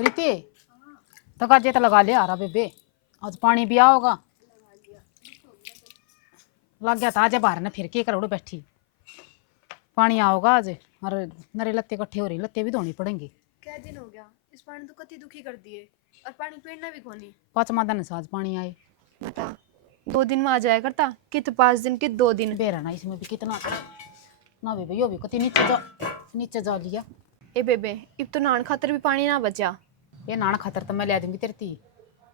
प्रीति तो काजे तो लगा ले आ रहा बेबे। आज पानी भी आओगा लग गया था आज बाहर ने फिर के करोड़ बैठी पानी आओगा आज और नरे लत्ते इकट्ठे हो रही लत्ते भी धोनी पड़ेंगे। क्या दिन हो गया इस पानी तो कति दुखी कर दिए और पानी पीना भी कोनी। 5वां दिन से आज पानी आए बता 2 दिन में आ जाया करता कित 5 दिन कित 2 दिन बेरा ना इसमें भी कितना ना बेबे यो भी कति नीचे जा लिया। ए बेबे इब तो नान खातर भी पानी ना बचा। ये नान खातर तो मैं ले दूंगी तेरी ती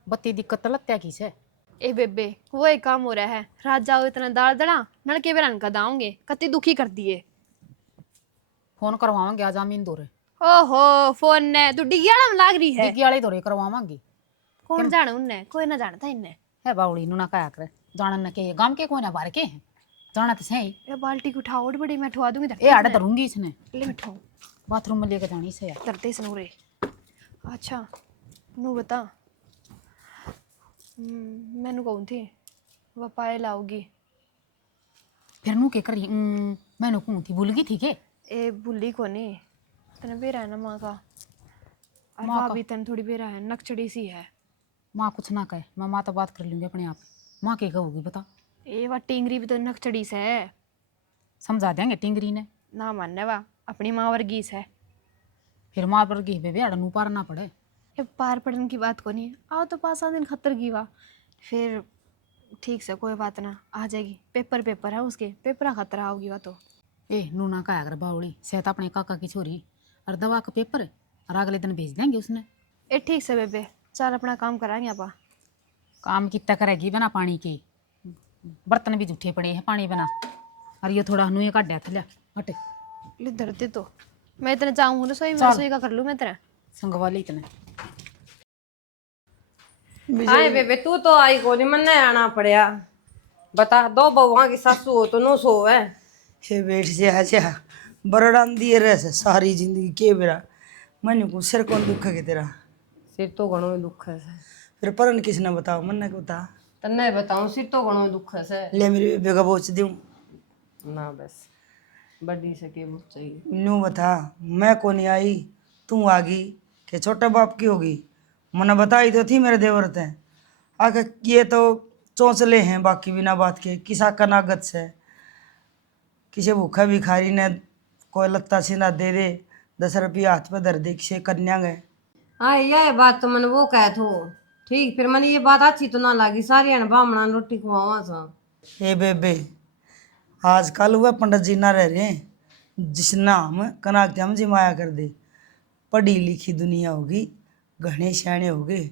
बत्ती दिक्कत लत्या की से। ए बेबे वो एक काम हो रहा है रात जाओ इतना दाल दड़ा नल के बेरन का दाऊंगे कति दुखी कर दिए। फोन करवावांगे आज आमीन दोरे। ओहो फोन ने तू डिगियाड़ा में लाग रही है। डिगी वाले दोरे करवावांगे। कौन जाने उनने कोई ना जानता इनने है बावड़ी नु ना कया करे जानन न के गांव के कोई ना बाहर के हैं जाना तो सही। ये बाल्टी को उठाओ बड़ी मैं उठवा दूंगी ए आड़े धरूंगी इसने ले उठाओ बाथरूम में लेके जानी से करते इसने रे। अच्छा नू बता मैनू कहूँ थी वह पाए लाओगी फिर नु के करी मैंने कहूं थी भूल गई थी के ए भूली को नहीं तने बेरा है ना माँ का और माँ का? भाभी तने थोड़ी बेरा है नकचड़ी सी है। माँ कुछ ना कहे मैं माँ तो बात कर लूंगी अपने आप। माँ के कहोगी बता ए वा टिंगरी भी तो नकचड़ी से है समझा देंगे टिंगरी ने ना मानने वा अपनी माँ वर्गी से। फिर माँ पर गई बेबे अड़नू पार ना पड़े। ये पार पड़ने की बात को नहीं आओ तो 5-7 दिन खतर की वा फिर ठीक से कोई बात ना आ जाएगी। पेपर है उसके पेपर खतरा होगी वा तो। ए नू ना कहा कर बावड़ी सेहत अपने काका की छोरी और दवा का पेपर है और अगले दिन भेज देंगे उसने। ए ठीक से बेबे चल अपना काम कराएंगे आपा। काम कितना करेगी बिना पानी के बर्तन भी जूठे पड़े हैं पानी बिना और ये थोड़ा हनु काट दिया थले हटे ले धरते तो मैं इतने जाऊँ रसोई में रसोई का कर लूँ मैं तेरा संगवा ले इतने। हाय बेबे तू तो आई को नहीं मन आना पड़या बता 2 बहुआ की सासू हो तो नो सो है। हे बैठ जा जा बरडान दिए रह से सारी जिंदगी के बेरा मन को सिर कौन दुख है तेरा सिर तो घणो दुख है फिर परन किसने बताओ मन ने बता तन्ने बताऊं सिर तो घणो दुख है ले मेरी बेगा बोच दूं ना बस बड़ी से के बुक चाहिए नू बता मैं कौन आई तू आ गई के छोटे बाप की होगी मने बताई तो थी मेरे देवर ते आखिर ये तो चौंचले हैं बाकी बिना बात के किसा का नागत से किसी भूखा भिखारी ने कोई लत्ता सीना दे दे 10 रुपया हाथ पे धर दे किसे कन्या गए। हाँ यह बात तो मन वो कह थो ठीक फिर मन ये बात अच्छी तो ना लगी सारी बामणा रोटी खुआवा सा। ए बेबे आजकल वह पंडित जी ना रह रहे हैं जिस नाम कनाक हम जिमाया कर दे पढ़ी लिखी दुनिया होगी घने श्याणे हो गए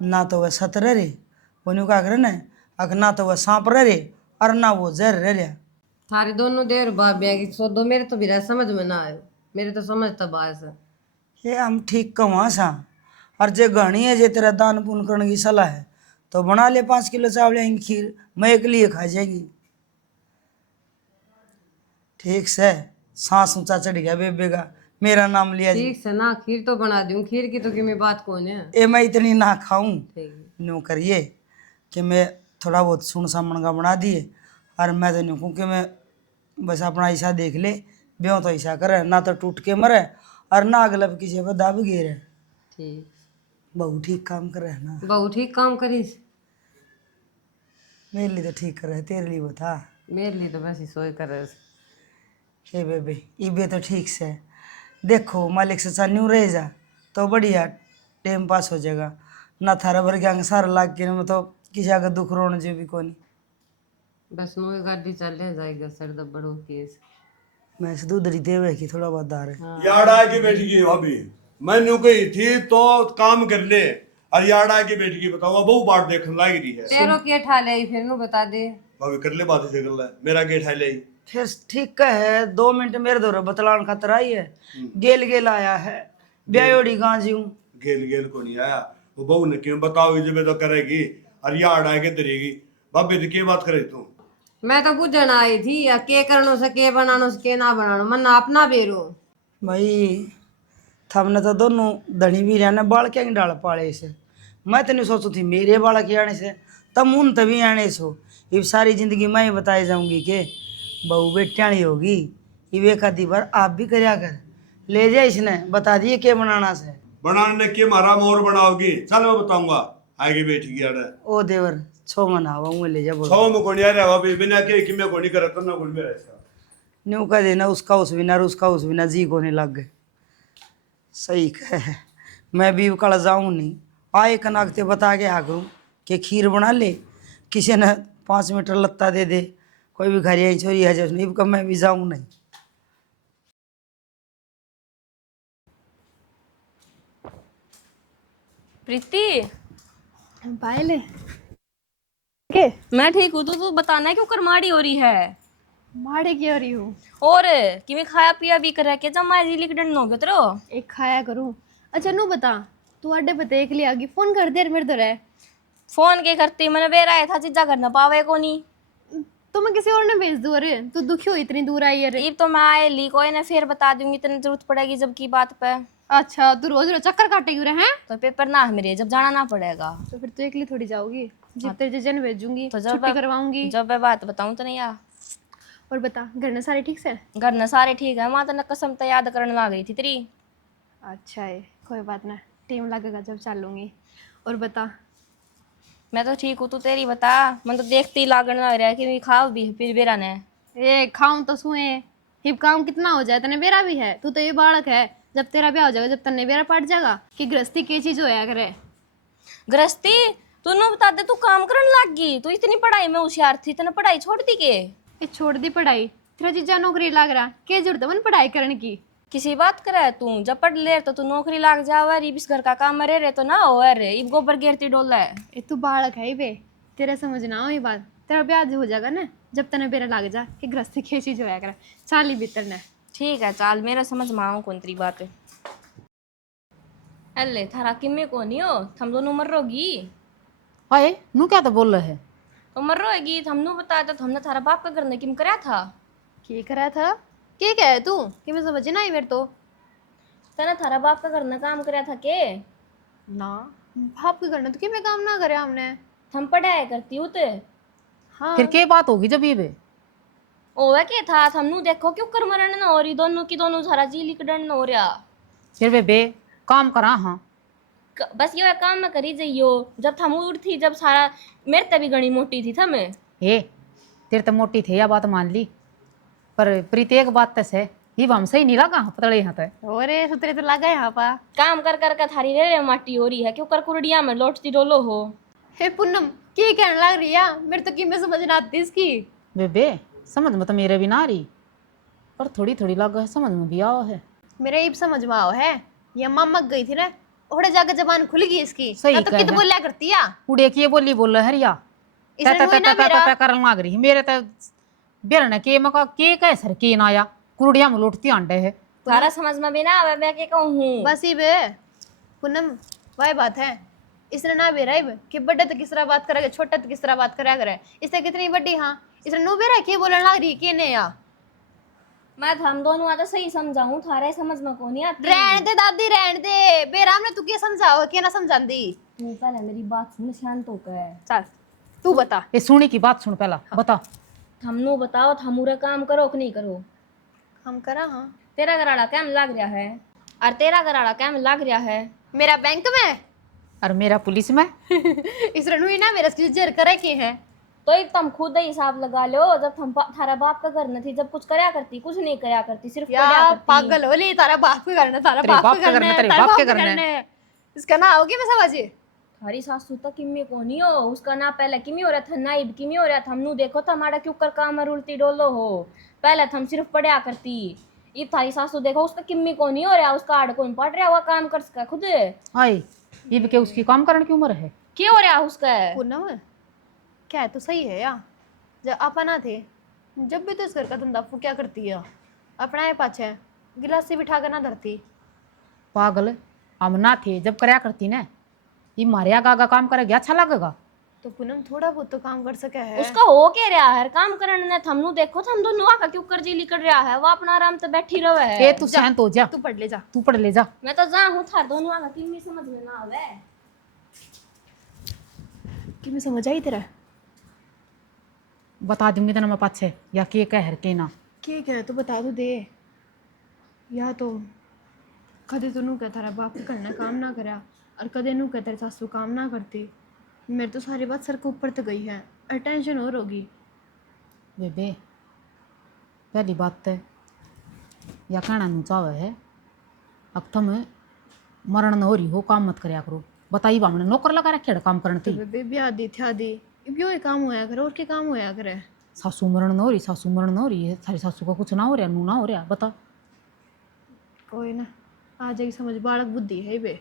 ना तो वह सत रह रे वो क्या करे ना अगर ना तो वह सांप रह रे और ना वो जहर रह रहा। थारे दोनों देर बाप ब्याह की सो दो मेरे तो भी समझ में ना आयो मेरे तो समझ तब आया सा ये हम ठीक कहाँ सा और जे घनी है जे तेरा दान पुण्य करने की सलाह है तो बना ले 5 किलो चावल की खीर मैं एक लिए खा जाएगी। ठीक से सांस ऊंचा चढ़ गया बेबे का मेरा नाम लिया जी। ठीक से ना खीर तो बना दूं खीर की तो कि मैं बात कौन है ए मैं इतनी ना खाऊं ठीक न्यू करिए कि मैं थोड़ा बहुत सुन सामन का बना दिए और मैं तो न्यू कि मैं बस अपना ऐसा देख ले ब्यों तो ऐसा करे ना तो टूट के मरे और ना अगलब किसी पर दाब गिरे। ठीक बहु ठीक काम कर रहे है ना बहु ठीक काम करीस मेरे लिए तो ठीक कर रहे तेरे लिए बता। मेरे लिए तो बस ही सोई कर रहे हे बेबे इबे तो ठीक से देखो मालिक से चा न्यू रह जा तो बढ़िया टाइम पास हो जाएगा ना थारा भर के सारा लाग के मैं तो किसी आगे दुख रोने जो भी कोनी बस नोए गाड़ी चल रहे जाएगा सर दबड़ हो केस मैं से दूधरी देवे की थोड़ा बहुत दार है। यार आके बैठ गई भाभी मैंने कही थी तो काम कर ले और यार आके बैठ गई बताओ बहु बार देखने लग रही है तेरो के ठा ले फिर नु बता दे भाभी कर ले बात से कर ले मेरा गेट है ले फिर ठीक है 2 मिनट मेरे दौरे बतलान खातर आई है गेल गेल आया है ब्यायोड़ी गांजी हूँ गेल गेल को नहीं आया वो बहू ने क्यों बताओ जब तो करेगी और यार आके दरेगी भाभी तो क्या बात करे तू मैं तो बुझन आई थी या के करनो से के बनानो से के ना बनानो मन अपना बेरो भाई थमने तो दोनों धनी भी रहने बाल क्या डाल पाले से मैं तो नहीं सोचू थी मेरे बाल के आने से तब उन तभी आने सो ये सारी जिंदगी मैं ही बताई जाऊंगी कि बहू बेटियाणी होगी ये एक आधी बार आप भी करया कर ले जाए इसने बता दिए क्या बनाना से बनाने के मारा मोर बनाओगी, चल मैं बताऊंगा। आगे बैठी गया ना ओ देवर छो मनावा मुँह ले जा बोलो। छो में कौन यार है भाभी, बिना के कि मैं कौन नहीं करा तो ना कौन भी रहता। न्यू का देना उसका उस बिना उसका उस बिना जी कोने लग गए। सही कहे, मैं भी कल जाऊँ नहीं, आए कनाकते बता के आ करूँ कि खीर बना ले, किसी ने 5 मीटर लत्ता दे दे, कोई भी घर यही छोरी है जो नहीं, कब मैं भी जाऊँ नहीं। प्रीति, पायले के मैं ठीक हूँ। तू बताना क्यों करमाड़ी हो रही है? माड़े की हो रही हूँ। और कि मैं खाया पिया भी कर के जब मैं लिख डन हो गया तेरो एक खाया करूँ। अच्छा नू बता, तू अड्डे पे देख लिया कि फोन कर दे यार मेरे तो रहे। फोन के करती मैंने बेरा आया था चीजा करना पावे को नहीं। तो मैं किसी और ने भेज दूँ। अरे तू दुखी हो इतनी दूर आई अरे। अब तो मैं आए ली कोई ना, फिर बता दूंगी, तेने जरूरत पड़ेगी जब की बात पे। अच्छा तू रोज रोज चक्कर काटेगी रे हैं? तो पेपर ना है मेरे, जब जाना ना पड़ेगा। तो फिर तू अकेली थोड़ी जाओगी, जब तेरे जजन भेजूंगी तो छुट्टी करवाऊंगी। जब मैं बात बताऊँ तो नहीं यार। और बता घर में सारे ठीक से? घर न सारे ठीक है, वहां तो कसम तो याद करने लग गई थी तेरी। अच्छा है, कोई बात ना, टाइम लगेगा जब चलूंगी। और बता। मैं तो ठीक हूँ, तू तेरी बता। मन तो देखते ही लागण लग रहा है कि खाओ भी फिर बेरा ने। ए खाऊं तो सुए, हिप काम कितना हो जाए, तने बेरा भी है। तू तो ये बालक है, जब तेरा ब्याह हो जाएगा, जब तन्ने बेरा पड़ जाएगा कि गृहस्थी की चीज होया करे। गृहस्थी तू न बता दे, तू काम करने लग गई। तू इतनी पढ़ाई में होशियार थी, तने पढ़ाई छोड़ दी के? ये छोड़ दी पढ़ाई, तेरा जीजा नौकरी लग रहा, क्या जरूरत है मन पढ़ाई करने की? किसी बात करे तू, जब पढ़ ले तो तू नौकरी लाग जावा रे, इस घर का काम मरे रे तो ना हो रे, इब गोबर गिरती डोला है। ये तू बालक है बे, तेरा समझ ना हो ये बात। तेरा ब्याह हो जाएगा ना, जब तने बेरा लग जा कि गृहस्थी की चीज होया करे, चाली भीतर ने। ठीक है चाल, मेरा समझ में आओ कौन तेरी बात है। अल्ले थारा किम्मे को नहीं हो, थम दोनों मर रोगी। हाय नू क्या तो बोल रहे है? तो मर रोएगी, थमनु बता दो, हमने थारा बाप का करने किम कराया था। क्या करा था? क्या कह है तू कि मैं समझ ना आई मेरे तो। तने थारा बाप का करना काम कराया था के? ना बाप की करना तो कि मैं काम ना करे हमने। थम पढ़ाया करती हूँ ते। हाँ फिर क्या बात होगी जब ये बे? ओवे के था, थमनु देखो क्यों कर मरण न हो रही, दोनों की दोनों थारा जी लिकड़न न हो रहा। फिर बे काम करा हाँ। बस ये काम में करी जाइयो। जब थम उठी, जब सारा मेरे ते भी गणी मोटी थी थम। हे तेरे तो मोटी थे या बात मान ली, पर प्रीति एक बात तस है, ये हम सही नहीं लगा पतले यहाँ तक। और सुतरे तो लगा यहाँ पा। काम कर कर के थारी रे माटी हो रही है, क्यों कर कुरडिया में लौटती डोलो हो। हे पूनम क्या कहने लग रही है? मेरे तो कि मैं समझ ना आती इसकी। बे समझ में तो मेरे भी ना आ रही, पर थोड़ी थोड़ी लग है, समझ में भी आओ है। मेरे अब समझ में आओ है, ये माँ मक गई थी ना, ओड़े जाकर जबान खुल गई इसकी। सही ना तो कित कहे। बोलिया करती है। उड़े की ये बोली बोल रहा है रिया, इसने मुई ना मेरा करन लाग रही मेरे तो बेरने के मका के कैसर के ना आया, कुरडिया में लुटती अंडे है। थारा समझ में भी ना आवे, मैं क्या कहूँ। बस ही बे पूनम, वही बात है। इसने ना बेरा कि बड़े तो किस तरह बात करेगा, छोटा तो किस तरह बात करा करे, इससे कितनी बड़ी। हाँ इसने नो बेरा के बोलने लग रही के ने या। मैं हम दोनों आता सही समझाऊं, थारे समझ में को नहीं आती। रहने दे दादी रहने दे, बेराम ने तू क्या समझाओ के ना समझांदी। तू पहले मेरी बात सुन, शांत होकर। चल तू बता। ये सुनी की बात सुन पहला बता। थमनु बताओ, थमूरे काम करो कि नहीं करो। हम करा। हाँ तेरा घराड़ा कैम लग रहा है, और तेरा घराड़ा कैम लग रहा है। मेरा बैंक में और मेरा पुलिस में। इस रणुई ना मेरा जर करे के है। तो एक तुम खुद ही हिसाब लगा लो, जब थम थारा बाप का घर न थी, जब कुछ करया करती, कुछ नहीं करया करती, सिर्फ पढ़ा या करती। पागल होली, तारा बाप के करना, तारा तेरे बाप बाप के के करना करना, है, तेरे तारा बाप बाप के के करना करना है। इसका ना होगी मैं समझी। थारी सासू तक किम्मी को नहीं हो, उसका ना पहले किमी हो रहा था, ना इब किमी हो रहा था। हमनु देखो हमारा क्यों कर काम में उल्टी डोलो हो। पहले थम सिर्फ पढ़ा करती, इब थारी सासू देखो उसका किम्मी को नहीं हो रहा, उसका आड़ को पढ़ रहा हुआ काम कर सका खुद। हाय ये भी के उसकी काम करने की उम्र है? क्या हो रहा उसका? पूनम क्या है तो सही है यार, जब अपना थे जब भी तो इस घर का धंधा फू क्या करती है, अपना है पाछे गिलासी बिठा कर ना धरती। पागल हम ना थे जब करया करती ना, ये मारिया गागा काम करेगा अच्छा लगेगा? तो पूनम थोड़ा बहुत तो काम कर सके है। उसका हो के रहा है काम करने ने। थमनु देखो थम दोनों का क्यों कर्जी लिकड़ रहा है, वो अपना आराम से बैठी रहे है। ए तू शांत हो जा, तू पढ़ ले जा। तू पढ़ ले जा। मैं तो जा हूँ, थार दोनों का किम्मी समझ में ना आवे। कि मैं समझ आई तेरा। बता दूंगी तेना मैं पाछे या के कह के ना। क्या कह तो बता तो दे। या तो कदे तो नू कहता रहा बाप के करना काम ना करा और कदे नू कहता रहा सासू काम ना करती। मेरे तो सारी बात सर के ऊपर तो गई है और टेंशन और होगी। बेबे पहली बात तो या कहना नू चाहे है अब तुम मरण न हो रही हो काम मत करया करो। बताई बामने नौकर लगा रखे काम करने तो थी। बेबे ब्याह दी थी आदि अब यो ही काम होया करे और के काम होया करे। सासू मरण न हो रही, सासू मरण न हो रही है, थारी सासू का कुछ ना हो रहा, नू ना हो रहा, बता। कोई ना आ जाएगी समझ, बालक बुद्धि है बे।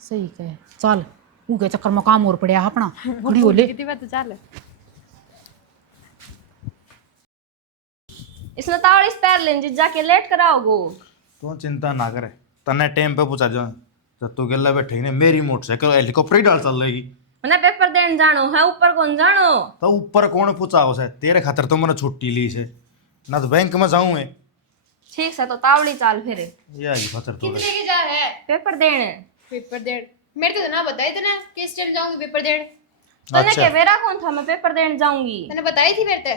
सही कहे, चल उनके चक्कर में काम और पड़िया अपना खड़ी हो ले। कितनी बात तो चल इसने तावड़ी पैर लेन जाके लेट कराओगो। तू चिंता ना करे, तने टाइम पे पहुंचा जा। जब तू गल्ला बैठे ने मेरी मोटरसाइकिल हेलीकॉप्टर ही डाल चल रहेगी। मैंने पेपर देन जानो है, ऊपर कौन जानो। तो ऊपर कौन पूछा उसे, तेरे खातर तो मैंने छुट्टी ली से, ना तो बैंक में जाऊं मैं। ठीक से तो तावड़ी चाल फिर। ये आएगी खातर तो कितने की जा है पेपर देने पेपर देड़। मेरे को तो ना बताई थे किस टाइम जाऊंगी पेपर देड़। तने के बेरा कौन था मैं पेपर देने जाऊंगी। तने बताई थी मेरे ते।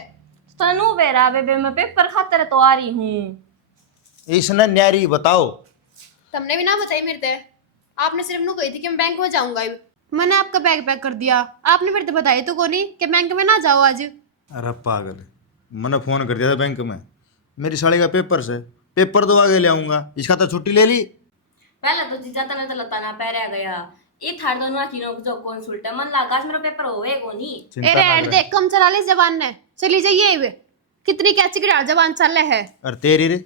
तनु बेरा बेबे मैं पेपर खातर तो आ रही हूँ। इसने न्यारी बताओ। तुमने भी ना बताई मेरे ते। आपने सिर्फ नू कही थी कि मैं बैंक में जाऊंगा। मैंने आपका बैग पैक कर दिया, आपने मेरे तो बताई तो कोनी कि बैंक में ना जाओ आज। अरे पागल, मैंने फोन कर दिया था बैंक में, मेरी साड़ी का पेपर से, पेपर तो आगे ले आऊंगा, इसका तो छुट्टी ले ली। पहले तो जीजा तने तो लता ना पैरा गया। ई थार दोनों की नो जो कंसल्ट मन लगा आज मेरा पेपर होए कोनी। चिंता अरे ना ऐड करे। देख कम चला ले जबान ने। चली जाइए वे कितनी कैची की जबान चल रहा है। अरे तेरी रे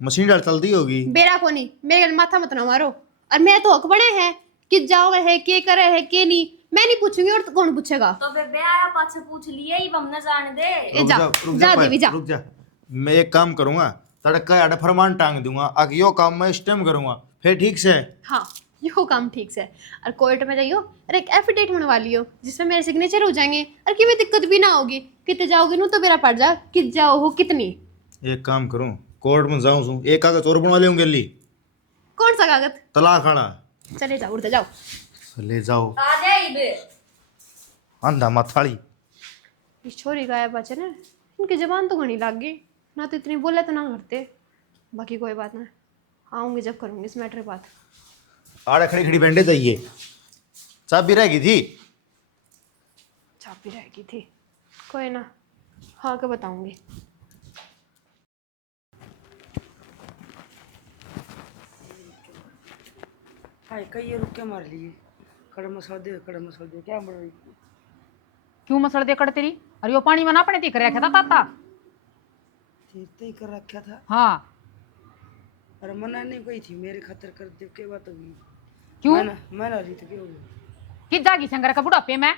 मशीन डाल चलती होगी। बेरा कोनी मेरे गल माथा मत ना मारो। और मैं तो हक बने हैं कि जाओगे है के करे है के नहीं, मैं नहीं पूछूंगी और कौन पूछेगा। तो बेबे आया पाछे पूछ लिए ही हमने जाने दे। ए जा जा देवी जा। रुक जा, मैं एक काम करूंगा, तड़का आड़ा फरमान टांग दूंगा, आगे यो काम मैं स्टेम करूंगा, फिर ठीक से। हाँ यो काम ठीक से। और कोर्ट में जाइयो और एक एफिडेविट बनवा लियो जिसमें मेरे सिग्नेचर हो जाएंगे और कि दिक्कत भी ना होगी। कितने जाओगे नू तो मेरा पड़ जा कि जाओ हो कितनी। एक काम करूं, कोर्ट में जाऊं सू, एक कागज और बनवा ले गली। कौन सा कागज। तलाक आड़ा। चले जाओ उड़ जाओ। ले जाओ आ जाई बे। अंधा मथाड़ी। इस छोरी का बच्चे ना इनकी जबान तो घनी लाग गई ना, तो इतनी बोले तो ना करते। बाकी कोई बात ना, आऊंगी जब करूंगी इस मैटर बात। आड़ा खड़ी खड़ी बैंडे चाहिए, चाबी रह गई थी। चाबी रह गई थी, कोई ना हाँ के बताऊंगी। हाय कई रुक के मार लिए। कड़म मसल दे क्या बढ़ रही। क्यों मसड़ दे कड़ तेरी। अरे वो पानी में ना पड़े थी कर रखा था ताता। तीरते ही कर रखा था। हाँ अरे मना नहीं कोई थी मेरे खातिर कर दे, क्या बात होगी। क्यों मैं ना रही तो क्या होगी। कि जागी शंकर का बुढ़ापे में।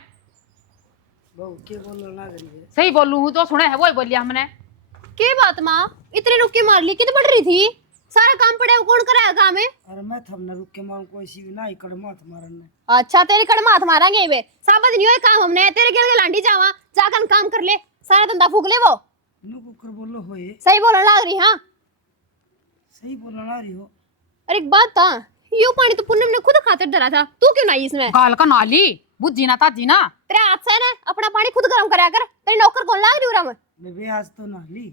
बहू के बोलो ना करिए। सही बोलूं हूँ जो सुना है वो ही बोलिया हमने। के बात माँ इतने रुक के मार ली कितनी बढ़ रही थी। सारा काम पड़े वो कौन कराया काम है। अरे मैं थम ना रुक के मारूं कोई सी भी ना ही कड़मा हाथ मारने। अच्छा तेरे कड़ माथ मारेंगे वे साबत नहीं होए काम हमने तेरे के लांडी जावा जाकर काम कर ले सारा धंधा फूक ले वो। नु कुकर बोलो होए। सही बोलने लग रही। हाँ सही बोलना ना रही हो। अरे एक बात था, यो पानी तो पुण्यम ने खुद खातिर धरा था, तू क्यों नहीं इसमें। गाल का नाली बुझी ना ताजी ना। तेरे हाथ से ना अपना पानी खुद गर्म कराया कर। तेरी नौकर कौन लाग रही उरा में। मैं आज तो ना ली,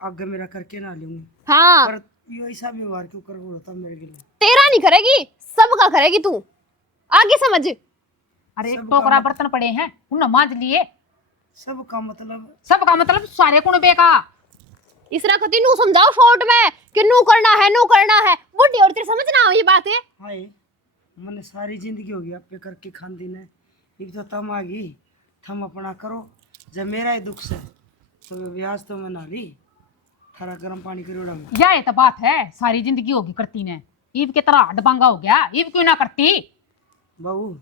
आगे मेरा करके ना लूंगी। हाँ पर यो ऐसा व्यवहार क्यों कर बोलता मेरे के लिए। तेरा नहीं करेगी सबका करेगी तू, आगे समझ। अरे एक टोकरा बर्तन पड़े हैं उन मांज लिए। सबका मतलब सबका मतलब सारे कुणबे का। इस तरह कती नू समझाओ शॉर्ट में कि नू करना है बुढ़ी और तेरी समझ ना आओ ये बात है। हाय मैंने सारी जिंदगी हो गई आप पे करके खान दी ने, अब तो तम आ गई, थम अपना करो। जब मेरा ही दुख से तो ब्याज तो मैं ना ली, थारा गर्म पानी कर उड़ा में। यह तो बात है सारी जिंदगी होगी करती ने, ईब के तरह हडबांगा हो गया, ईब क्यों ना करती। बहू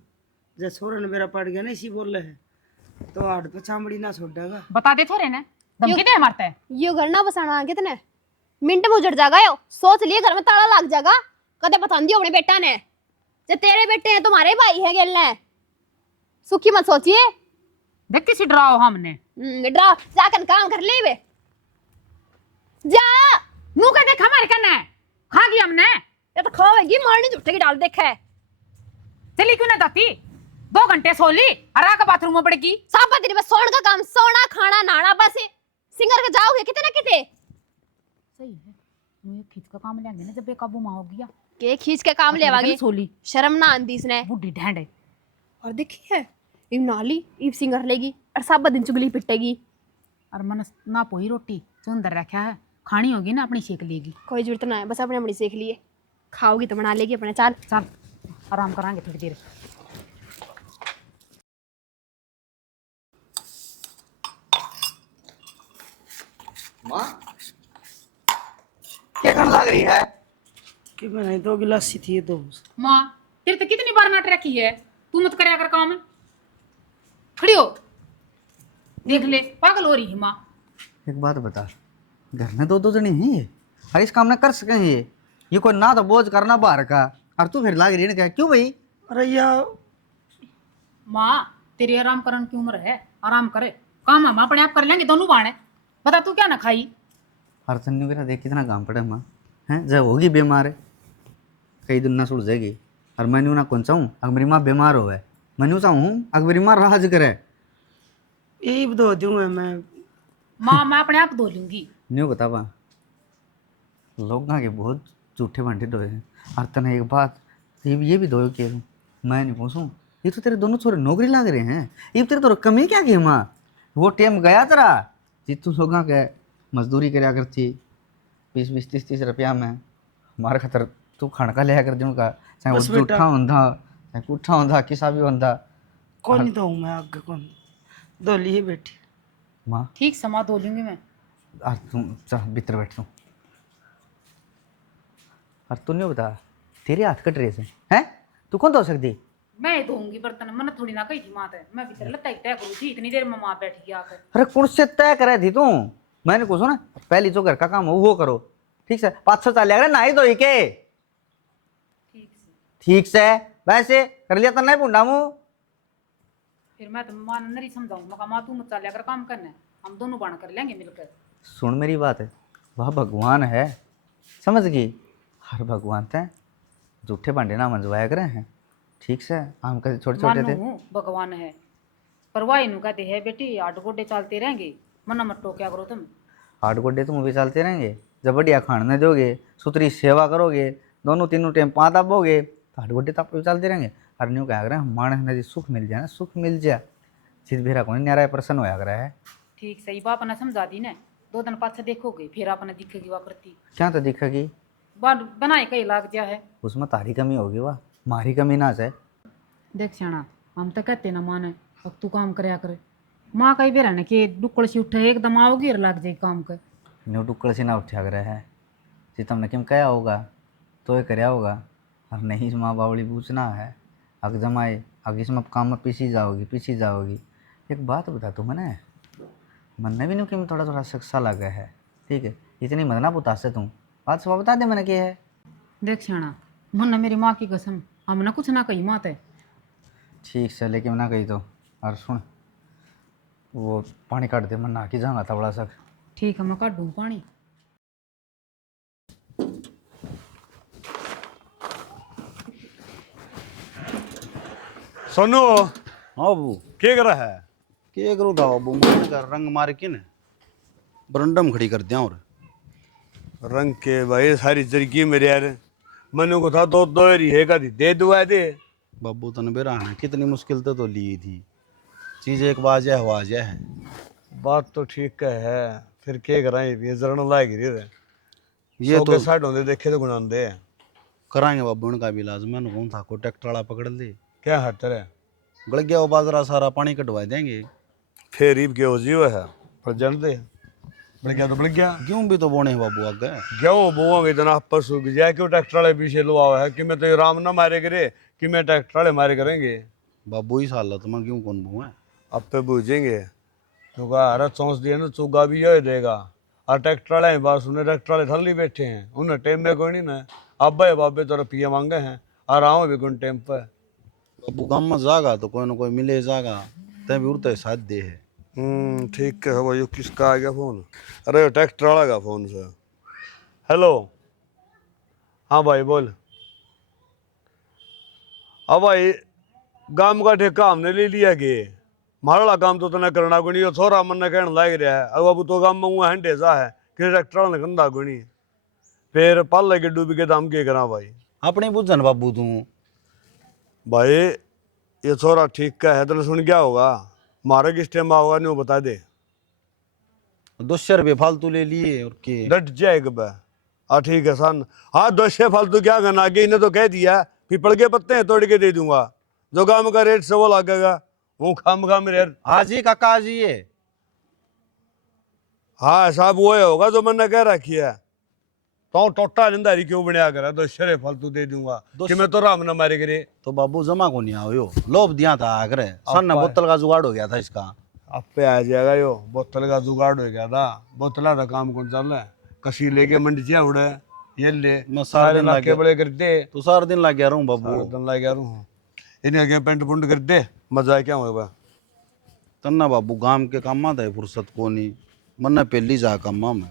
जब छोरन मेरा पड़ गया ना इसी बोल रहे तो हाथ पे चामड़ी ना छोड़ेगा। बता दे थोड़े ने धमकी दे मारता है। यो घर ना बसाना कितने मिनट में उजड़ जाएगा। यो सोच लिए घर में ताला लग जाएगा। कदे बता दियो अपने बेटा ने जो तेरे बेटे हैं तुम्हारे भाई है गेल ने। सुखी मत सोचिए। देख किसी डराओ हमने। डरा जाकर काम कर ले वे जा। मुंह का देख हमारे कन्ने खा गई हमने। ये तो खावेगी मारनी झूठे की डाल देखा है। चली क्यों ना जाती 2 घंटे सो ली हरा का बाथरूम में पड़ेगी। साबा तेरे बस सोने का काम, सोना खाना नहाना बस। सिंगर के जाओगे कितने कितने। सही है मुझे खींच का काम लेंगे ना जब बेकाबू माँ हो गया के खींच के काम लेवागे, सोली शर्म ना आंदी इसने। बुढ़ी ढैंड है। और देखी है इब नाली इब सिंगर लेगी और सब दिन चुगली पिटेगी। और मन ना पोई रोटी जो अंदर रखा है खानी होगी ना अपनी सेक लेगी। कोई जरूरत ना है, बस अपने अपनी सीख लिए, खाओगी तो बना लेगी अपने। चाल चल आराम करांगे थोड़ी देर। माँ क्या करने लग रही है? कि मैंने 2 गिलासी थी, 2 माँ तेरे तो कितनी बार नाट रखी है, तू मत करया कर काम। खड़ी हो, देख ले पागल हो रही है माँ। एक बात बता, घर में 2 जने हैं ये, अरे इस काम ना कर सकें ये कोई ना तो बोझ करना बाहर का, और तू फिर लाग रही है ना क्या? क्यों भाई? अरे यार माँ तेरी आराम करने की उम्र है, आराम करे, काम हम अपने आप कर लेंगे दोनों बाणे। बता तू क्या ना खाई? हर तन्यू के देख कितना काम पड़ा माँ हैं, जब होगी बीमार है कई दिन ना सुलझेगी। और मैंने ना कौन चाहूँ अगर मेरी माँ बीमार हो है, मैंने चाहूँ अगर मेरी माँ राज करे। यही बता दूंगा मैं। माँ मैं अपने आप धो लूंगी। न्यू बता पा लोग के बहुत झूठे भांडे धोए हैं। और तने एक बात ये भी धोए के मैं नहीं पूछूं, ये तो तेरे दोनों छोरे नौकरी लाग रहे हैं, ये तेरे तो कमी क्या की माँ? वो टाइम गया तेरा जितू लोग के मजदूरी कराया करती 20-20 30-30 रुपया में, हमारे खतर तू खड़का लिया कर दूँ का, चाहे वो बस बेटा। जूठा होंदा चाहे कुठा होंदा किसा भी होंदा। कौन ही दो मैं आगे कौन दो लिए बेटी। माँ ठीक समा धो लूंगी मैं। और तुम चल भीतर बैठ तू। और तू नहीं बता तेरे हाथ कट रहे हैं, तू कौन धो सकती? मैं धोऊंगी बर्तन, मन थोड़ी ना कही थी माँ ते, मैं भीतर लता तय करूँ थी, इतनी देर में माँ बैठी आकर। अरे कौन से तय करे थी तू? मैंने कुछ ना पहली जो घर का काम हो वो करो, ठीक से 500 चाल लिया ना ही दो के ठीक से वैसे कर लिया तो नहीं बुंडा मुँह। फिर मैं तो माँ ने नहीं समझाऊँ, मैं कहा माँ तू मत चल कर काम करना है, हम दोनों बाण कर लेंगे मिलकर। सुन मेरी बात है, वह भगवान है समझ गई, हर भगवान थे जूठे भांडे ना मंजवाया करे हैं, ठीक से हम कैसे छोटे छोटे थे। मानू भगवान है पर वाई नु कहते है बेटी आठ गोडे चलते रहेंगे, मना मत टोक्या करो तुम। 8 गोड्डे तुम भी चलते रहेंगे, जब बढ़िया खाने दोगे सुतरी सेवा करोगे दोनों तीनों टाइम पाँच दाबोगे तो 8 गोड्डे तो आप चलते रहेंगे। और न्यू क्या कर रहे हैं मानस ने सुख मिल जाए ना, सुख मिल जाए चित भेरा को न्यारा प्रसन्न होया कर है। ठीक सही बाप ने समझा दी ने, 2 दिन पाछे देखोगे फिर आपने दिखेगी वा करती क्या तो दिखेगी बात बनाए कई लाग जा है। उसमें तारी कमी होगी, वाह मारी कमी ना है। देख श्याणा हम तो कहते ना माने, अब तू काम करया करे। माँ कई बेरा ने कि डुक्कड़ सी उठे एकदम आओगी और लग जाए काम कर। न्यू टुक्कड़ से ना उठा कर है जी, तुमने किम कहा होगा तो ये करया होगा, और नहीं माँ बावड़ी पूछना है अग जमाए अग इसमें काम में पीछी जाओगी। एक बात बता तू मैंने मन भी नहीं कि थोड़ा थोड़ा शिक्षा लगा है, ठीक है इतनी मत ना बता से तू बात सब बता दे मैंने क्या है। देख श्याणा मन मेरी माँ की कसम हमने कुछ ना कही माँ ते। ठीक से लेकिन ना कही तो, और सुन वो पानी काट दे मैं नहा के जाऊँगा थोड़ा सा। ठीक है मैं काट दूँ पानी। सोनू हाँ बू क्या कर रहा है? के करूँ था बू, मन का रंग मार के न बरंडा में खड़ी कर दिया। और रंग के भाई सारी जरगी मेरे यार, मनु को था दो रही है का दे दुआ दे। बाबू तने बेरा है कितनी मुश्किल तो ली थी, चीज एक वाजह है वाजह है। बात तो ठीक है, फिर क्या कराएं ये जरण लायक रही है। ये तो साइड होंदे देखे तो गुनान दे कराएंगे बाबू उनका भी इलाज। मैंने कौन था को ट्रैक्टर वाला पकड़ ले, क्या हटर है गड़ गया वो बाजरा सारा पानी कटवा देंगे। फिर ईब के हो जीव है पर जन दे बढ़ गया तो बढ़ गया। गेहूं भी तो बोने हैं बाबू आगे। क्यों बोओगे इतना परसों की जाए क्यों ट्रैक्टर वाले पीछे लो आवा है कि मैं तो राम ना मारे करे कि मैं ट्रैक्टर वाले मारे करेंगे। बाबू ही साल तो मैं क्यों कौन बू है अब पे बूझेंगे तो कहा अरे चौंस दिया ना चुगा भी ये देगा। और ट्रैक्टर वाले हैं बस उन्हें ट्रैक्टर वाले थल्ली बैठे हैं, उन्हें टाइम में कोई नहीं ना अब बाबे तो रुपये मांगे हैं और आओ भी कौन टाइम पर। बाबू काम में जागा तो कोई ना कोई मिले जागा तय भी उड़ते साथ दे है। ठीक है भाई किसका आ गया फोन? अरे ट्रैक्टर वाला का फोन से। हेलो हाँ भाई बोल। अब भाई गांव का ठेका हमने ले लिया कि मारा काम तो तने करना को नहीं, और थोड़ा मन ने कहने लाग रहा है अब तो गांव में हंडे जा है कि ट्रैक्टर वाला कंधा को नहीं। फिर पल लगे डूब के दाम के करा भाई। अपनी बुझन बाबू तू। भाई ये छोरा ठीक का है तो सुन क्या होगा, मारे किस टाइम होगा नहीं वो बता दे। 200 रुपये फालतू ले लिए और के डट जाएगा बे। हाँ ठीक है सन। हाँ 200 फालतू क्या करना, आगे इन्हें तो कह दिया पीपल के पत्ते हैं तोड़ के दे दूंगा, जो काम का रेट से वो लगेगा वो खाम मेरे। आज ही काका आज ही है। हाँ साहब वो होगा जो मैंने कह रखी है। तो टोटा निंदारी क्यों बनया करा, 200 फालतू दे दूंगा कि मैं तो राम न मारे करे। तो बाबू जमा को नहीं आओ यो, लोभ दिया था आकर सन बोतल का जुगाड़ हो गया था इसका। अब पे आ जाएगा यो, बोतल का जुगाड़ हो गया था, बोतला का काम कौन चल रहा है, कसी लेके मंडिया उड़े ये ले मैं सारे दिन नाके बड़े कर दे। तो सारा दिन लग गया रहूं बाबू। सारा दिन लग गया रहूं, इन्हें आगे पेंट पुंट कर दे, मजा क्या होगा। तन्ना बाबू गांव के काम आता है फुर्सत को नहीं, मन्ना पहली जा काम में